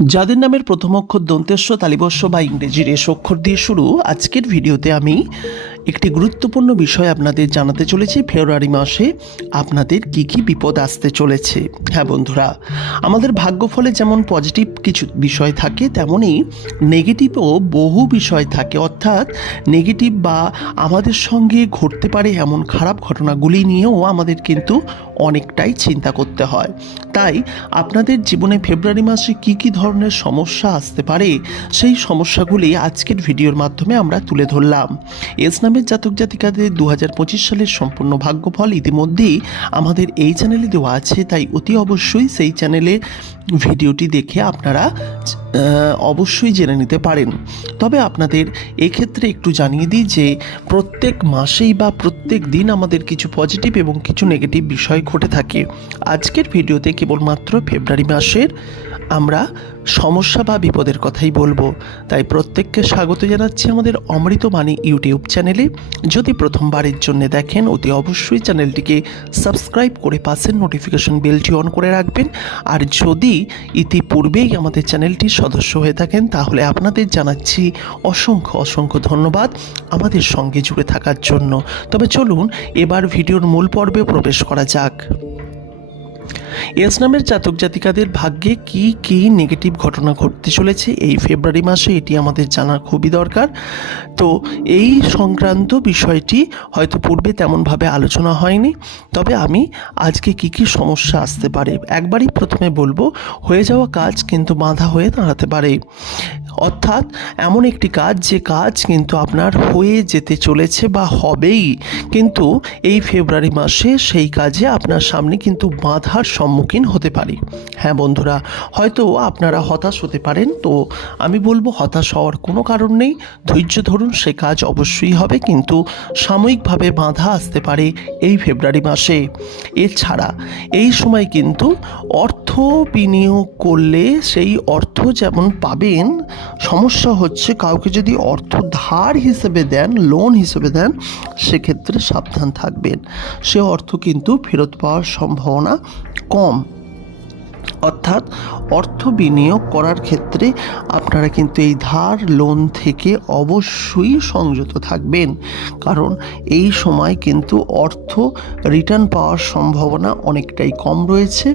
যাদের নামের প্রথম অক্ষর দন্তেশ্ব তালিবস্য বা ইংরেজির এস অক্ষর দিয়ে শুরু, আজকের ভিডিওতে আমি একটি গুরুত্বপূর্ণ বিষয় আপনাদের জানাতে চলেছি, ফেব্রুয়ারি মাসে আপনাদের কি কি বিপদ আসতে চলেছে। হ্যাঁ বন্ধুরা, আমাদের ভাগ্যফলে যেমন পজিটিভ কিছু বিষয় থাকে, তেমনই নেগেটিভও বহু বিষয় থাকে। অর্থাৎ নেগেটিভ বা আমাদের সঙ্গে ঘটতে পারে এমন খারাপ ঘটনাগুলি নিয়েও আমাদের কিন্তু অনেকটাই চিন্তা করতে হয়। তাই আপনাদের জীবনে ফেব্রুয়ারি মাসে কি কি ধরনের সমস্যা আসতে পারে, সেই সমস্যাগুলি আজকের ভিডিওর মাধ্যমে আমরা তুলে ধরলাম। এস নামের জাতক জাতিকাদের দু হাজার পঁচিশ সালের সম্পূর্ণ ভাগ্যফল ইতিমধ্যেই আমাদের এই চ্যানেলে দেওয়া আছে, তাই অতি অবশ্যই সেই চ্যানেলে ভিডিওটি দেখে আপনারা অবশ্যই জেনে নিতে পারেন। তবে আপনাদের এক্ষেত্রে একটু জানিয়ে দিই যে প্রত্যেক মাসেই বা প্রত্যেক দিন আমাদের কিছু পজিটিভ এবং কিছু নেগেটিভ বিষয় ঘটে থাকে। আজকের ভিডিওতে কেবলমাত্র ফেব্রুয়ারি মাসের আমরা সমস্যা বা বিপদের কথাই বলব। তাই প্রত্যেককে স্বাগত জানাচ্ছি আমাদের অমৃতবাণী ইউটিউব চ্যানেলে। যদি প্রথমবারের জন্য দেখেন, অতি অবশ্যই চ্যানেলটিকে সাবস্ক্রাইব করে পাশের নোটিফিকেশন বেলটি অন করে রাখবেন। আর যদি ইতিপূর্বেই আমাদের চ্যানেলটির সদস্য হয়ে থাকেন, তাহলে আপনাদের জানাচ্ছি অসংখ্য অসংখ্য ধন্যবাদ আমাদের সঙ্গে জুড়ে থাকার জন্য। তবে চলুন, এবার ভিডিওর মূল পর্বে প্রবেশ করা যাক। এস নামের জাতক জাতিকাদের ভাগ্যে কি কি নেগেটিভ ঘটনা ঘটতে চলেছে? এই ফেব্রুয়ারি মাসে এটি আমাদের জানা খুবই দরকার। তো এই সংক্রান্ত বিষয়টি হয়তো পূর্বে তেমনভাবে আলোচনা হয়নি। তবে আমি আজকে কি কি সমস্যা আসতে পারে? একবারই প্রথমে বলব, হয়ে যাওয়া কাজ কিন্তু বাধা হয়ে দাঁড়াতে পারে। অর্থাৎ এমন একটি কাজ যে কাজ কিন্তু আপনার হয়ে যেতে চলেছে বা হবেই, কিন্তু এই ফেব্রুয়ারি মাসে সেই কাজে আপনার সামনে কিন্তু বাধার সম্মুখীন হতে পারে। হ্যাঁ বন্ধুরা, হয়তো আপনারা হতাশ হতে পারেন, তো আমি বলব হতাশ হওয়ার কোনো কারণ নেই। ধৈর্য ধরুন, সে কাজ অবশ্যই হবে, কিন্তু সাময়িকভাবে বাধা আসতে পারে এই ফেব্রুয়ারি মাসে। এছাড়া এই সময় কিন্তু অর্থ বিনিয়োগ করলে সেই অর্থ যেমন পাবেন সমস্যা হচ্ছে কাউকে যদি অর্থ ধার হিসেবে দেন লোন হিসেবে দেন, সেক্ষেত্রে সাবধান থাকবেন। সে অর্থ কিন্তু ফেরত পাওয়ার সম্ভাবনা কম। অর্থাৎ অর্থ বিনিয়োগ করার ক্ষেত্রে আপনারা কিন্তু এই ধার লোন থেকে অবশ্যই সংযত থাকবেন। কারণ এই সময় কিন্তু অর্থ রিটার্ন পাওয়ার সম্ভাবনা অনেকটাই কম রয়েছে।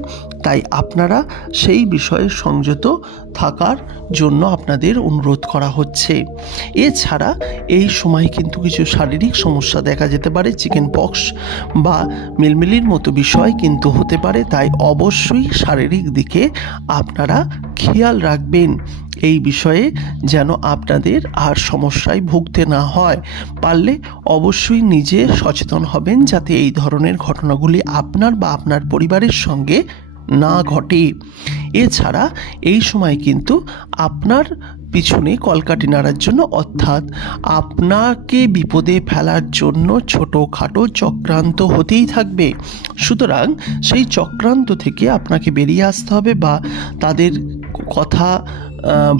তাই আপনারা সেই বিষয়ে সংযত থাকার জন্য আপনাদের অনুরোধ করা হচ্ছে। এছাড়া এই সময় কিন্তু কিছু শারীরিক সমস্যা দেখা যেতে পারে, চিকেন পক্স বা মিলমিলির মতো বিষয় কিন্তু হতে পারে। তাই অবশ্যই শারীরিক দিকে আপনারা খেয়াল রাখবেন এই বিষয়ে যেন আপনাদের আর সমস্যায় ভুগতে না হয়। পারলে অবশ্যই নিজে সচেতন হবেন যাতে এই ধরনের ঘটনাগুলি আপনার বা আপনার পরিবারের সঙ্গে না ঘটে। এছাড়া এই সময় কিন্তু আপনার পিছনে কলকাটি নাড়ার জন্য অর্থাৎ আপনাকে বিপদে ফেলার জন্য ছোটোখাটো চক্রান্ত হতেই থাকবে। সুতরাং সেই চক্রান্ত থেকে আপনাকে বেরিয়ে আসতে হবে বা তাদের কথা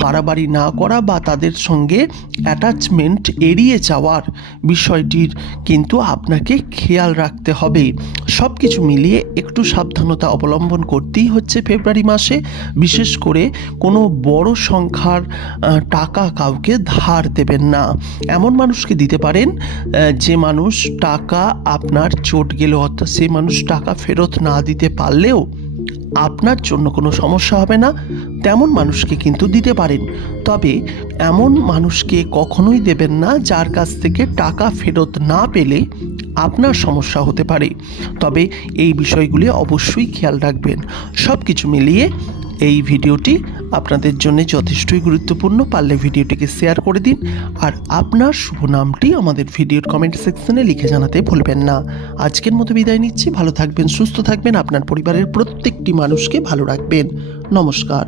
বাড়াবাড়ি না করা বা তাদের সঙ্গে অ্যাটাচমেন্ট এড়িয়ে যাওয়ার বিষয়টির কিন্তু আপনাকে খেয়াল রাখতে হবে। সব কিছু মিলিয়ে একটু সাবধানতা অবলম্বন করতেই হচ্ছে ফেব্রুয়ারি মাসে। বিশেষ করে কোনো বড় সংখ্যার টাকা কাউকে ধার দেবেন না। এমন মানুষকে দিতে পারেন যে মানুষ টাকা আপনার চোট গেলে অর্থাৎ সেই মানুষ টাকা ফেরত না দিতে পারলেও আপনার জন্য কোনো সমস্যা হবে না। তেমন মানুষকে কিন্তু দিতে পারেন। তবে এমন মানুষকে কখনোই দেবেন না যার কাছ থেকে টাকা ফেরত না পেলে আপনার সমস্যা হতে পারে। তবে এই বিষয়গুলি অবশ্যই খেয়াল রাখবেন। সব কিছু মিলিয়ে এই ভিডিওটি আপনাদের জন্য যথেষ্টই গুরুত্বপূর্ণ। পারলে ভিডিওটিকে শেয়ার করে দিন। আর আপনার শুভ নামটি আমাদের ভিডিওর কমেন্ট সেকশনে লিখে জানাতে ভুলবেন না। আজকের মতো বিদায় নিচ্ছি। ভালো থাকবেন, সুস্থ থাকবেন। আপনার পরিবারের প্রত্যেকটি মানুষকে ভালো রাখবেন। নমস্কার।